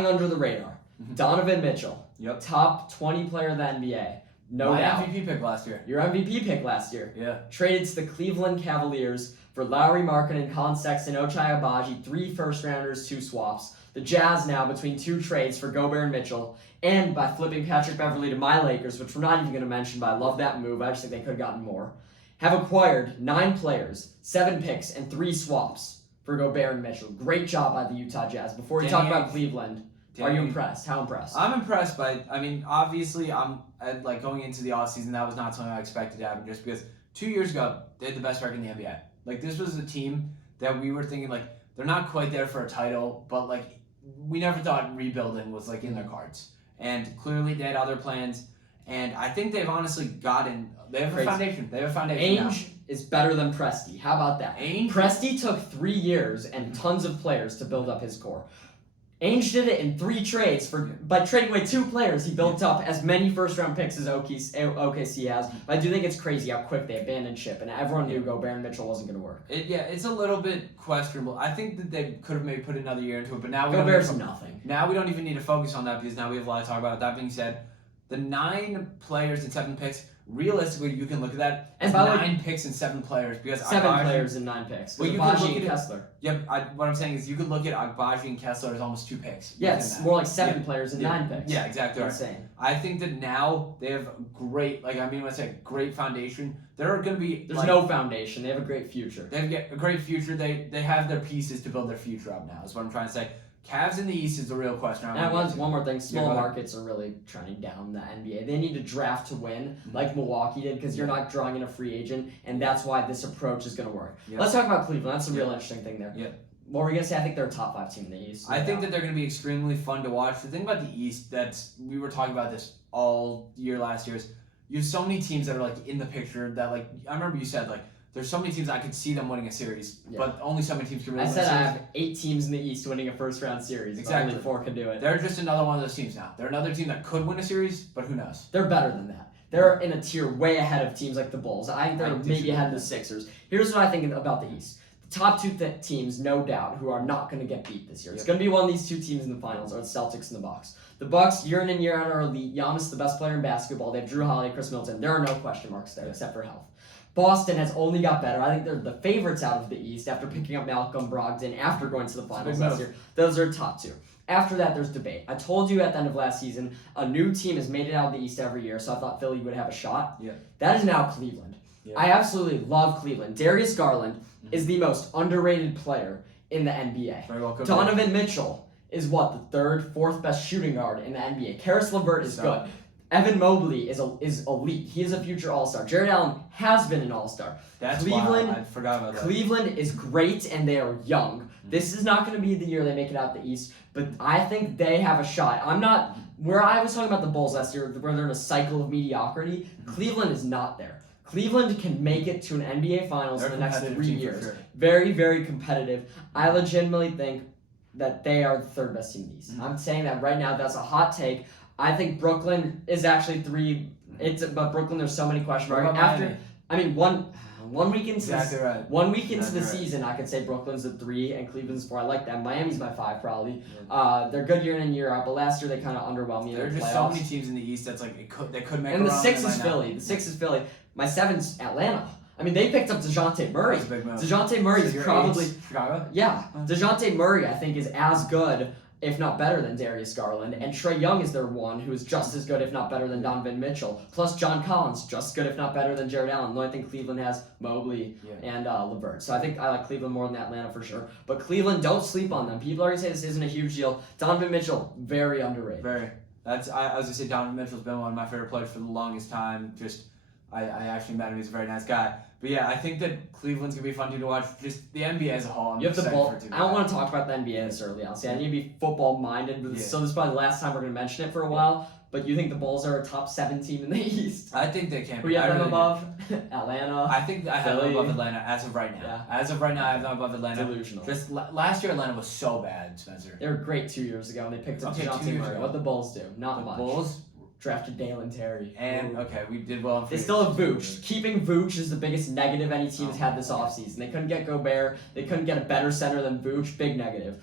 flying under the radar. Donovan Mitchell, Yep. top 20 player of the NBA. No My doubt. MVP pick last year. Your MVP pick last year. Yeah. Traded to the Cleveland Cavaliers for Lauri Markkanen, Collin Sexton, Ochai Agbaji, 3 first-rounders, 2 swaps. The Jazz now, between 2 trades for Gobert and Mitchell, and by flipping Patrick Beverley to my Lakers, which we're not even going to mention, but I love that move. I just think they could have gotten more. Have acquired 9 players, 7 picks, and 3 swaps for Gobert and Mitchell. Great job by the Utah Jazz. Before we talk about Cleveland, are you impressed? How impressed? I'm impressed by, obviously, like going into the offseason, that was not something I expected to happen just because 2 years ago, they had the best record in the NBA. Like, this was a team that we were thinking, like, they're not quite there for a title, but, like, we never thought rebuilding was, like, in their cards. And clearly they had other plans, and I think they've honestly they have a foundation. They have a foundation Ainge is better than Presti. How about that? Ainge? Presti took 3 years and tons of players to build up his core. Ainge did it in 3 trades. By trading away 2 players, he built up as many first-round picks as OKC has. But I do think it's crazy how quick they abandoned ship, and everyone knew Gobert and Mitchell wasn't going to work. It's a little bit questionable. I think that they could have maybe put another year into it, but now Gobert's nothing. Now we don't even need to focus on that because now we have a lot to talk about. That being said, the 9 players and 7 picks, realistically, you can look at that as 9 picks and 7 players because 7 players and 9 picks. Well, Agbaji and Kessler. Yep. What I'm saying is you could look at Agbaji and Kessler as almost 2 picks. Yeah, it's more like 7 players and 9 picks. Yeah, exactly. Insane. I think that now they have great, when I say great foundation, they're going to be. There's no foundation. They have a great future. They have a great future. They have their pieces to build their future up now. Is what I'm trying to say. Cavs in the East is the real question. And one more thing. Small markets are really trending down the NBA. They need to draft to win, like Milwaukee did, because you're not drawing in a free agent, and that's why this approach is going to work. Yeah. Let's talk about Cleveland. That's a real interesting thing there. Yeah. What were we going to say? I think they're a top 5 team in the East. I think that they're going to be extremely fun to watch. The thing about the East, we were talking about this all year last year, is you have so many teams that are like in the picture that I remember you said there's so many teams I could see them winning a series, but only so many teams can really win a series. I have 8 teams in the East winning a first-round series. Exactly. Only 4 can do it. They're just another one of those teams now. They're another team that could win a series, but who knows? They're better than that. They're in a tier way ahead of teams like the Bulls. I think they're maybe ahead of the Sixers. Here's what I think about the East. The top 2 teams, no doubt, who are not going to get beat this year. It's going to be one of these 2 teams in the finals, are the Celtics and the Bucks. The Bucks, year in and year out, are elite. Giannis, the best player in basketball. They have Drew Holiday, Chris Middleton. There are no question marks there, except for health. Boston has only got better. I think they're the favorites out of the East after picking up Malcolm Brogdon after going to the finals last year. Those are top 2. After that, there's debate. I told you at the end of last season, a new team has made it out of the East every year, so I thought Philly would have a shot. Yeah. That is now Cleveland. Yeah. I absolutely love Cleveland. Darius Garland is the most underrated player in the NBA. Very well, Donovan Mitchell is the 3rd, 4th best shooting guard in the NBA. Karis LeVert is good. Evan Mobley is elite. He is a future All-Star. Jared Allen has been an All-Star. That's Cleveland. I forgot about that. Cleveland is great, and they are young. This is not going to be the year they make it out the East, but I think they have a shot. Where I was talking about the Bulls last year, where they're in a cycle of mediocrity, Cleveland is not there. Cleveland can make it to an NBA Finals in the next 3 years. Sure. Very, very competitive. I legitimately think that they are the 3rd best team in the East. I'm saying that right now. That's a hot take. I think Brooklyn is actually 3. But Brooklyn, there's so many question marks. One week into the season, I could say Brooklyn's at 3 and Cleveland's 4. I like that. Miami's my 5 probably. Yeah. They're good year in and year out, but last year they kind of underwhelmed me. There are just so many teams in the East that's they could make. And the 6 is Philly. The 6 is Philly. My 7's Atlanta. They picked up DeJounte Murray. That's a big move. DeJounte Murray is probably Chicago. Yeah, DeJounte Murray I think is as good, if not better, than Darius Garland, and Trae Young is their 1, who is just as good, if not better, than Donovan Mitchell. Plus John Collins, just as good, if not better, than Jared Allen. Though I think Cleveland has Mobley and LeVert. So I think I like Cleveland more than Atlanta for sure. But Cleveland, don't sleep on them. People already say this isn't a huge deal. Donovan Mitchell, very underrated. Very. As I say, Donovan Mitchell's been one of my favorite players for the longest time. I actually met him. He's a very nice guy. But yeah, I think that Cleveland's going to be a fun team to watch. Just the NBA as a whole. You have the ball. I don't want to talk about the NBA this early, honestly. I need to be football-minded. So this is probably the last time we're going to mention it for a while. But you think the Bulls are a top 7 team in the East? I think they can. Who you have them above? Atlanta. I think I have them above Atlanta as of right now. Yeah. As of right now, I have them above Atlanta. Delusional. Just last year, Atlanta was so bad, Spencer. They were great 2 years ago, and they picked up DeJounte Murray. What the Bulls do? Not much. The Bulls drafted Dalen Terry. And, we did well. They still have Vooch. Keeping Vooch is the biggest negative any team has had this offseason. They couldn't get Gobert. They couldn't get a better center than Vooch. Big negative.